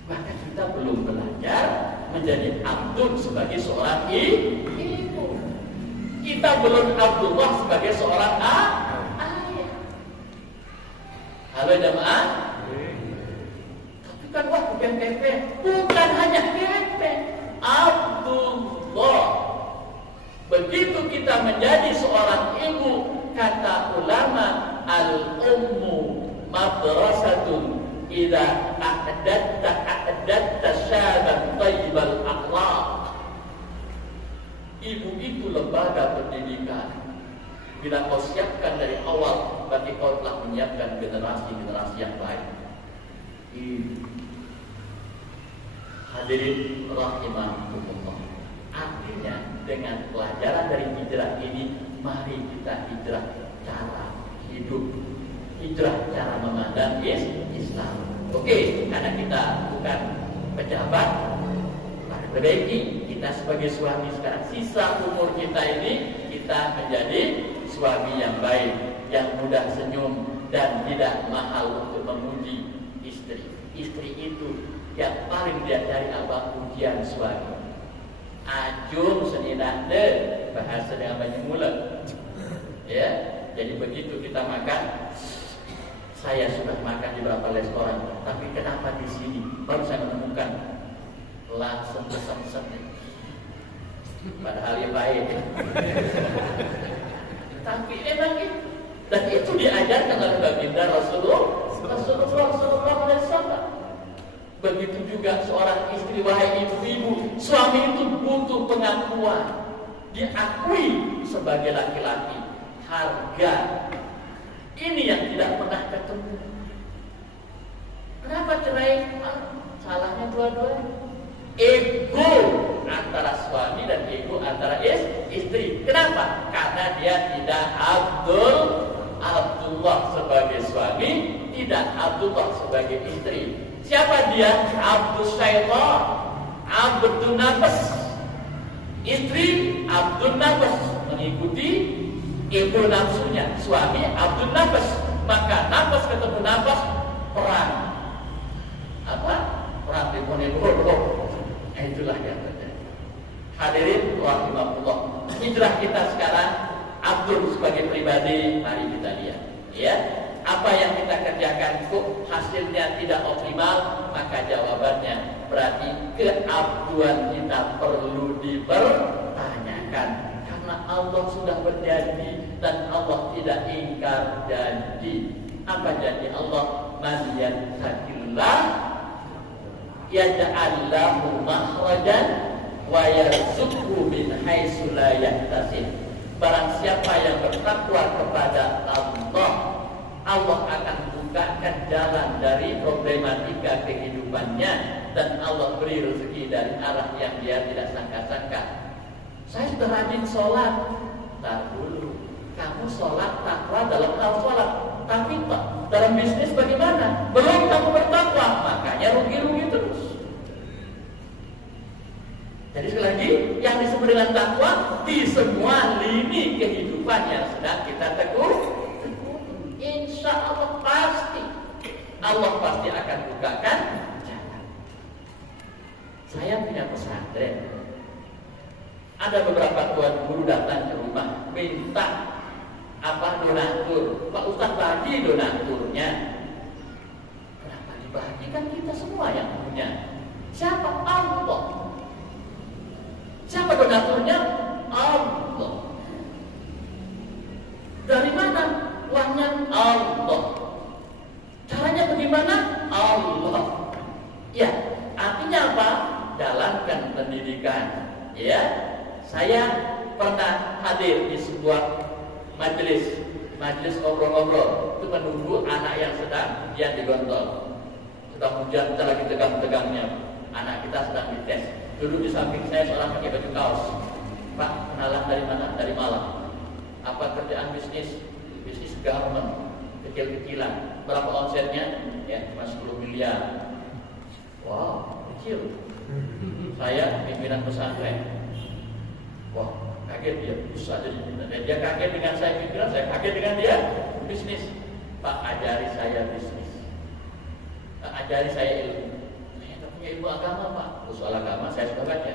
Maka kita belum belajar menjadi abdul sebagai seorang ibu. Kita belum Abdullah sebagai seorang ayah. Halo jemaah. Tapi kan bukan kepe, bukan hanya kepe, Abdullah. Begitu kita menjadi seorang ibu, kata ulama, al-ummu madrasatun idza a'datta syaban thayyibal akhlaq. Ibu itu lembaga pendidikan. Bila kau siapkan dari awal, berarti kau telah menyiapkan generasi-generasi yang baik. Hadirin rahimahumullah. Artinya dengan pelajaran dari hijrah ini, mari kita hijrah cara hidup, hijrah cara memandang Islam. Oke, karena kita bukan pejabat, mari perbaiki kita sebagai suami sekarang. Sisa umur kita ini kita menjadi suami yang baik, yang mudah senyum dan tidak mahal untuk memuji istri. Istri itu yang paling dia cari apa? Pujian suami. Ajung senina de bahasa dengan banyak mulut. Ya, jadi begitu kita makan. Saya sudah makan di beberapa restoran, tapi kenapa di sini baru saya menemukan langsung kesem-sem. Padahal yang baik. Tapi emang itu, dan itu diajarkan oleh baginda Rasulullah SAW. Begitu juga seorang istri, wahai ibu-ibu, suami itu butuh pengakuan, diakui sebagai laki-laki. Harga ini yang tidak pernah ketemu. Kenapa cerai? Salahnya dua-duanya. Ego antara suami dan ego antara istri. Kenapa? Karena dia tidak Abdullah sebagai suami, tidak Abdullah sebagai istri. Siapa dia? Abdul Syaitan, Abdul Nafas. Istri Abdul Nafas, mengikuti ego nafsunya. Suami Abdul Nafas. Maka nafas ketemu nafas, perang. Apa? Perang ego. Itulah yang terjadi. Hadirin rahimahullah. Hijrah kita sekarang, Abdul sebagai pribadi, mari kita lihat. Ya, apa yang kita kerjakan kok hasilnya tidak optimal, maka jawabannya berarti keabduan kita perlu dipertanyakan. Karena Allah sudah berjanji dan Allah tidak ingkar janji. Apa janji Allah? Man yattaqillah yaj'al lahu makhrajan wa yarzuqhu min haitsu la yahtasib. Barang siapa yang bertakwa kepada Allah, Allah akan bukakan jalan dari problematika kehidupannya dan Allah beri rezeki dari arah yang dia tidak sangka-sangka. Saya sudah rajin sholat. Tar dulu, kamu sholat takwa dalam hal sholat, tapi Pak, dalam bisnis bagaimana? Belum kamu bertakwa, makanya rugi-rugi terus. Jadi sekali lagi, yang disebut dengan takwa di semua lini kehidupan yang sedang kita tekuni, insya Allah pasti Allah pasti akan bukakan jalan. Saya punya pesantren. Ada beberapa tuan guru datang ke rumah minta donatur. Pak Ustaz bagi donaturnya. Kenapa dibagikan? Kita semua yang punya. Siapa? Allah. Siapa donaturnya? Allah. Dari mana? Uangnya Allah. Caranya bagaimana? Allah. Ya, artinya apa? Jalankan pendidikan. Ya, saya pernah hadir di sebuah majelis ngobrol-ngobrol. Itu menunggu anak yang sedang ujian di Gontol. Sedang ujian, kita lagi tegang-tegangnya. Anak kita sedang dites. Duduk di samping saya seorang pakai baju kaos. Pak, kenalan dari mana? Dari Malang. Apa kerjaan bisnis? Bisnis garment, kecil-kecilan. Berapa omsetnya? Ya, cuma 10 miliar. Wow, kecil. Saya pimpinan pesantren. Wah, kaget dia. Bisa jadi pimpinan. Dia kaget dengan saya pimpinan, saya kaget dengan dia bisnis. Pak, ajari saya bisnis. Pak, ajari saya ilmu. Ilmu agama Pak, soal agama saya sudah baca,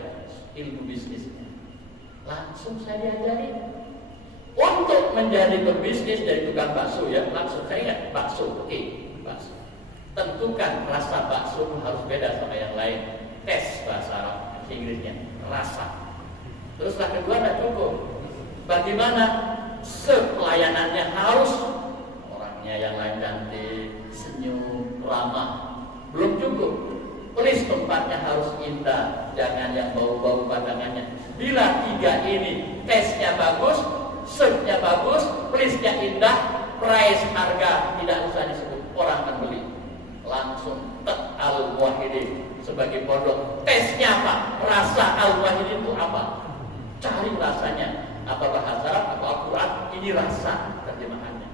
ilmu bisnis. Langsung saya diajari untuk menjadi pebisnis dari tukang bakso ya. Langsung saya ingat bakso, oke, bakso. Tentukan rasa bakso harus beda sama yang lain. Tes bahasa Arab, Inggrisnya rasa. Teruslah kedua tidak cukup. Bagaimana pelayanannya harus orangnya yang lain cantik, senyum, ramah. Belum cukup. Please tempatnya harus indah, jangan yang bau-bau pandangannya. Bila tiga ini tesnya bagus, serve-nya bagus, please-nya indah, price harga tidak usah disebut, orang akan beli. Langsung tek Al-Wahidin sebagai produk. Tesnya apa? Rasa Al-Wahidin itu apa? Cari dirasa terjemahannya.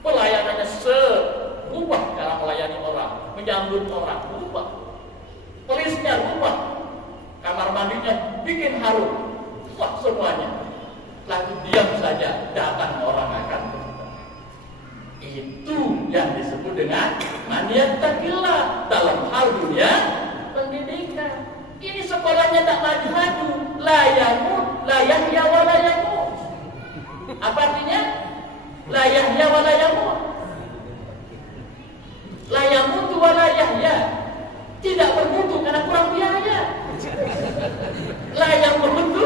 Pelayanannya berubah cara melayani orang, menyambut orang, berubah. Polisnya berubah, kamar mandinya bikin harum, wah semuanya. Lalu diam saja, datang orang akan berubah. Itu yang disebut dengan maniyattaqillah dalam hal dunia pendidikan. Ini sekolahnya tak maju-maju, la yamut, la yahya wa la yamut. Apa artinya? La yahya wa la yamut. La yamut wa la yahya. Tidak bermutu karena kurang biaya. La yang bermutu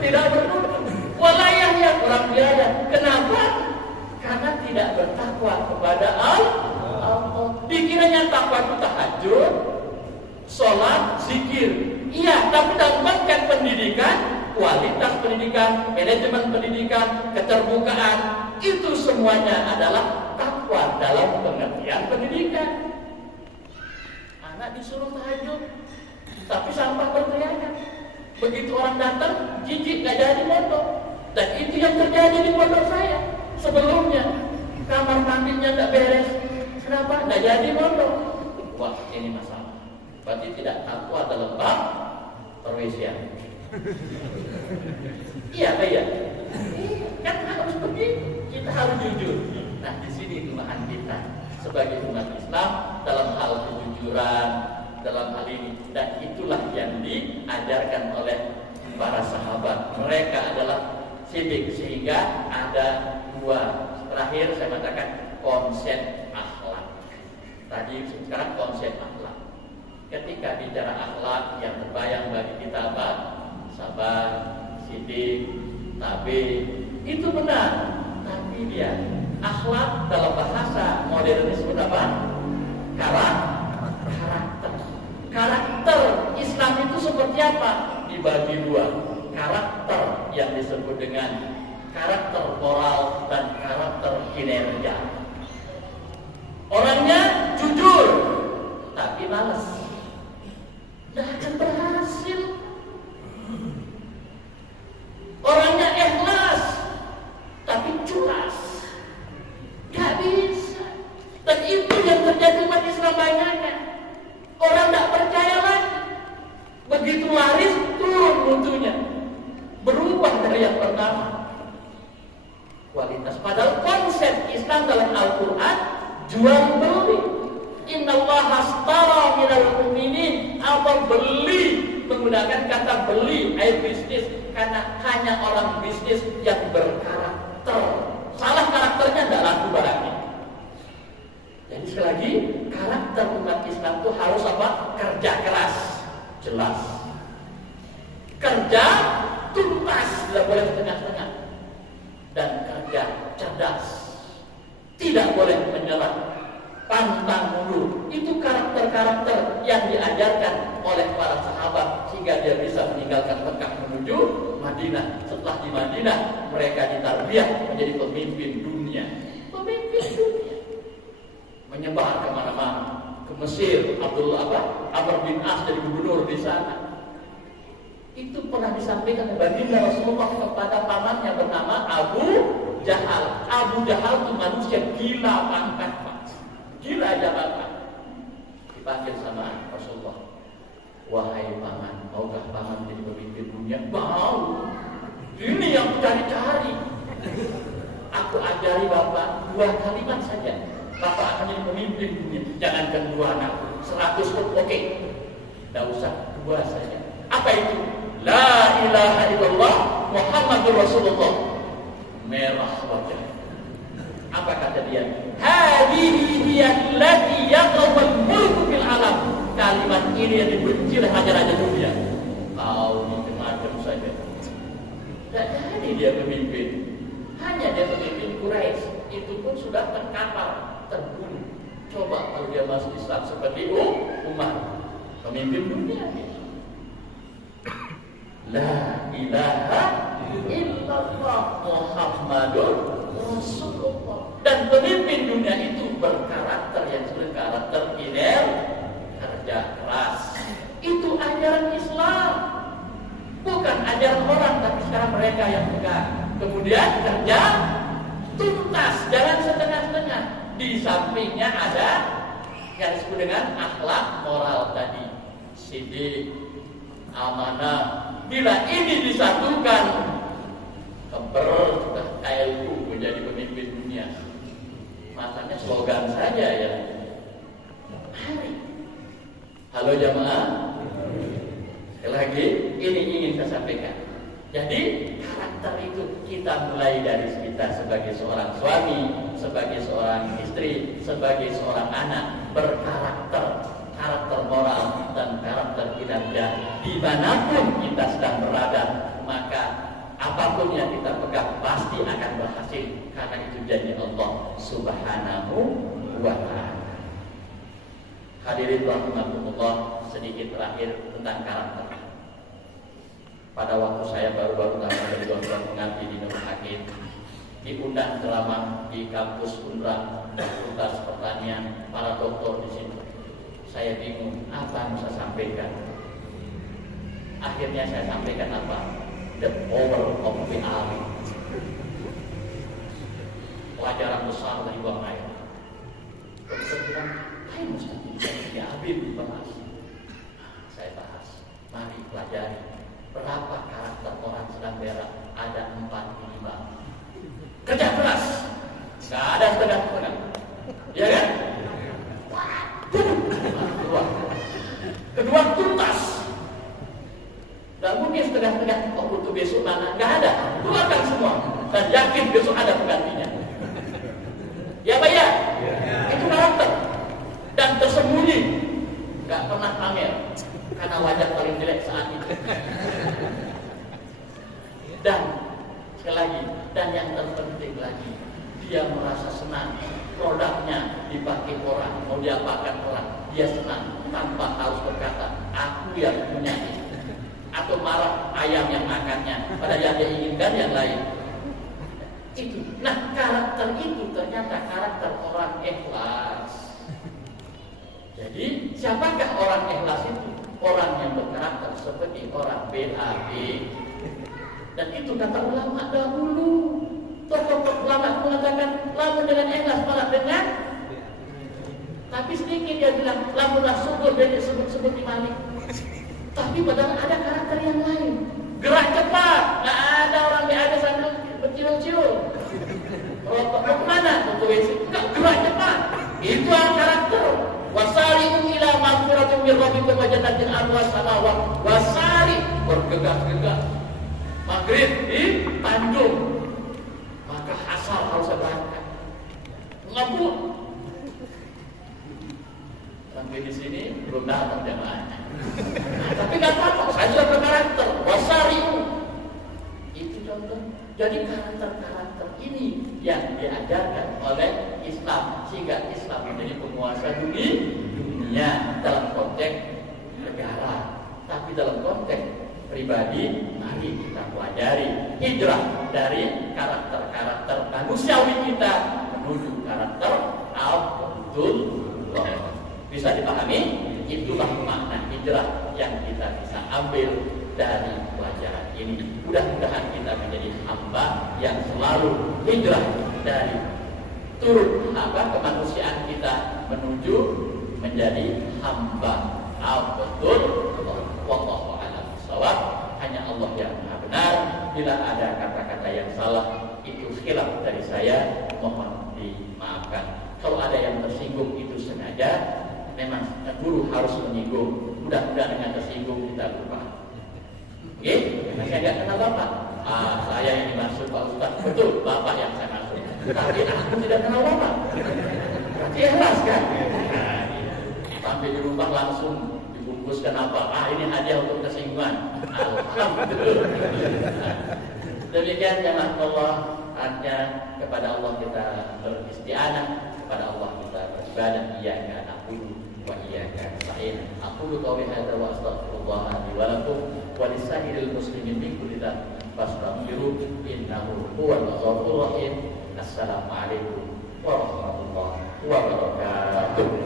tidak bermutu. Wa la yahya kurang biaya. Kenapa? Karena tidak bertakwa kepada Allah. Dikiranya takwa itu tahajud, sholat, zikir. Iya, tapi dalam konteks pendidikan, kualitas pendidikan, manajemen pendidikan, keterbukaan, itu semuanya adalah takwa dalam pengertian pendidikan. Anak disuruh tahajud, tapi sampah berteriakan. Begitu orang datang, jijik gak jadi mondok. Dan itu yang terjadi di pondok saya. Sebelumnya, kamar mandinya gak beres. Kenapa? Gak jadi mondok. Wah, ini masalah. Berarti tidak takwa dalam bab perwisian. Iya, Pak ya. Kan harus begitu. Kita harus jujur. Nah, di sini kelemahan kita sebagai umat Islam dalam hal kejujuran, dalam hal ini. Dan itulah yang diajarkan oleh para sahabat. Mereka adalah sidik, sehingga ada dua. Terakhir saya katakan konsep akhlak. Tadi sekarang konsep akhlak. Ketika bicara akhlak yang terbayang bagi kita apa? Sabar, sidik, tabih, itu benar. Tapi dia akhlak dalam bahasa modern disebut apa? Karakter. Karakter Islam itu seperti apa? Dibagi dua. Karakter yang disebut dengan karakter moral dan karakter kinerja. Orangnya jujur, tapi malas. Tidak akan berhasil. Orangnya ikhlas, tapi culas. Gak bisa. Dan itu yang terjadi umat Islam banyaknya. Orang tidak percaya lagi. Begitu laris, turun mutunya. Berubah dari yang pertama. Kualitas. Padahal konsep Islam dalam Al-Quran jual beli. Innallaha ashtara minal mu'minin. Allah beli, menggunakan kata beli, air bisnis, karena hanya orang bisnis yang berkarakter. Salah karakternya tidak laku barangnya. Jadi sekali lagi, karakter umat Islam itu harus apa? Kerja keras, jelas. Kerja tuntas, tidak boleh setengah-setengah. Dan kerja cerdas, tidak boleh menyerah, pantang mundur. Itu karakter-karakter yang diajarkan oleh para sahabat sehingga dia bisa meninggalkan Mekah menuju Madinah. Setelah di Madinah, mereka ditarbiyah menjadi pemimpin dunia. Pemimpin dunia. Menyebar kemana-mana. Ke Mesir, Amr bin As jadi gubernur di sana. Itu pernah disampaikan baginda Rasulullah kepada pamannya bernama Abu Jahal. Abu Jahal itu manusia gila pangkat, Pak. Gila jabatan. Dipanggil sama Rasulullah. Wahai paman, maukah paman menjadi pemimpin dunia? Mau. Ini yang cari-cari. Aku ajari bapak 2 kalimat saja. Bapak akan jadi pemimpin dunia. Jangankan 2 anak, 100 pun oke. Tidak usah 2 saja. Apa itu? La ilaha illallah Muhammadur Rasulullah. Merah wajah. Apa kata dia? Hadihi hiyallati yaqawal mulku fil alam. Kalimat ini yang dibenci oleh raja-raja dunia. Kau macam saja. Tak jadi dia pemimpin. Hanya dia pemimpin Quraisy. Itu pun sudah terkapar, terbunuh. Coba kalau dia masuk Islam seperti Umar, pemimpin dunia. La ilaha illallah Muhammadur Rasulullah. Dan pemimpin dunia itu berkarakter yang disebut karakter kerja keras. Itu ajaran Islam, bukan ajaran orang. Tapi sekarang mereka yang pegang. Kemudian kerja tuntas, jangan setengah-setengah. Di sampingnya ada yang disebut dengan akhlak moral tadi, sidik, amanah. Bila ini disatukan, keber sudah kailku menjadi pemimpin dunia. Makanya slogan saja ya. Hari. Halo jamaah. Sekali lagi, ini ingin saya sampaikan. Jadi karakter itu kita mulai dari kita sebagai seorang suami, sebagai seorang istri, sebagai seorang anak, berkarakter, karakter moral dan karakter kinerja. Dimanapun kita sedang berada, maka apapun yang kita pegang pasti akan berhasil, karena itu janji Allah Subhanahu wa Ta'ala. Hadirin rahimakumullah, sedikit terakhir tentang karakter. Pada waktu saya baru-baru menjadi dokter mengabdi di Nurul Hakim, diundang ceramah di kampus Unra, Fakultas Pertanian, para dokter di sini. Saya bingung apa yang saya sampaikan. Akhirnya saya sampaikan apa? The power of the army. Pelajaran besar dari buang air. Saya bilang, ayo Ustaz, ya Habib bahas. Saya bahas. Mari pelajari. Berapa karakter orang sedang berak? Ada 4, 5. Kerja keras, nggak ada setengah-setengah. Ya kan? Kedua, tuntas. Dan mungkin setengah-setengah. Oh, untuk besok mana? Nggak ada. Keluarkan semua. Dan yakin besok ada penggantinya. Ya Pak ya? Itu karakter. Dan tersembunyi. Nggak pernah pamer. Karena wajah paling jelek saat itu. Dan sekali lagi, dan yang terpenting lagi, dia merasa senang produknya dipakai orang, mau diapakan orang, dia senang tanpa harus berkata aku yang punya, atau marah ayam yang makannya, pada yang dia inginkan yang lain. Itu. Nah, karakter itu ternyata karakter orang ikhlas. Jadi siapakah orang ikhlas itu? Orang yang berkarakter seperti orang BAB. Dan itu kata ulama dahulu. Tokoh ulama mengatakan lamun dengan ikhlas malah dengan. Tapi sedikit dia bilang lamunlah subur dan disebut-sebut imani. Tapi padahal ada karakter yang lain. Gerak cepat. Nggak ada orang BAB sambil berciul-ciul. Kalau mau kemana? Untuk WC. Enggak, gerak cepat. Itu karakter. Wasari'u ila maghfiratin min rabbikum wa jannatin 'arduha samawati wasari, bergegas-gegas. Maghrib di Tanjung, maka asal harus berangkat. Ngebut. Sampai di sini belum datang jamaahnya. Tapi nggak apa-apa, saya sudah berkarakter. Wasari'u. Itu contoh. Jadi karakter-karakter ini yang diajarkan oleh Islam, sehingga Islam menjadi penguasa dunia dalam konteks negara. Tapi dalam konteks pribadi, mari kita pelajari hijrah dari karakter-karakter manusiawi kita menuju karakter Abdullah. Bisa dipahami? Itulah makna hijrah yang kita bisa ambil dari pelajaran ini. Mudah-mudahan kita menjadi hamba yang selalu hijrah dari turut kemanusiaan kita menuju menjadi hamba Abdullah. Wallahu a'lam bishawab. Hanya Allah yang Maha benar. Bila ada kata-kata yang salah, itu khilaf dari saya, mohon dimaafkan. Kalau ada yang tersinggung itu sengaja, memang guru harus menyinggung. Mudah-mudahan dengan tersinggung kita lupa. Oke, saya nggak kenal Bapak. Saya yang dimaksud Pak Ustaz. Betul, Bapak yang saya maksud. Tapi aku tidak kenal Bapak. Berarti ikhlas kan? Sampai di rumah langsung dibungkuskan apa? Ini hadiah untuk kesinggungan. Alhamdulillah. Demikian jemaah Allah, artinya kepada Allah kita beristianah, kepada Allah kita beribadah. Iyyaka na'budu wa iyyaka nasta'in. Aqulu qawli hadza wa astaghfirullah li wa lakum wa lisa'iril muslimin min kulli dhanbin fastaghfiruhu innahu huwal ghafurur rahim. Assalamualaikum warahmatullahi wabarakatuh.